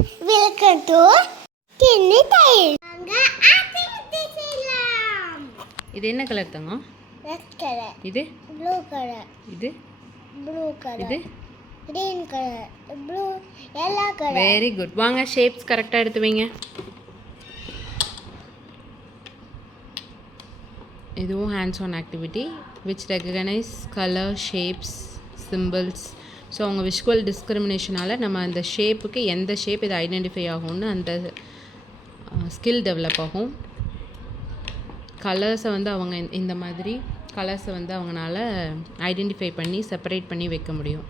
Welcome to கின்னி டைல். அங்க ஆக்டிவிட்டி செய்யலாம். இது என்ன கலர் தங்கம்? Red colour. இது ப்ளூ கலர். இது ப்ளூ கலர். இது green colour. Blue yellow colour. Very good. வாங்க ஷேப்ஸ் கரெக்டாக எடுத்து வைங்க. இதுவும் hands on activity which recognise colour shapes symbols. So அவங்க விஷுவல் டிஸ்கிரிமினேஷனால் நம்ம அந்த ஷேப்புக்கு எந்த ஷேப் இது ஐடென்டிஃபை ஆகும்னு அந்த ஸ்கில் டெவலப் ஆகும். கலர்ஸை வந்து அவங்க இந்த மாதிரி கலர்ஸை வந்து அவங்களால ஐடென்டிஃபை பண்ணி செப்பரேட் பண்ணி வைக்க முடியும்.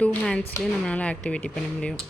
டூ ஹேண்ட்ஸ்லேயும் நம்மளால் ஆக்டிவிட்டி பண்ண முடியும்.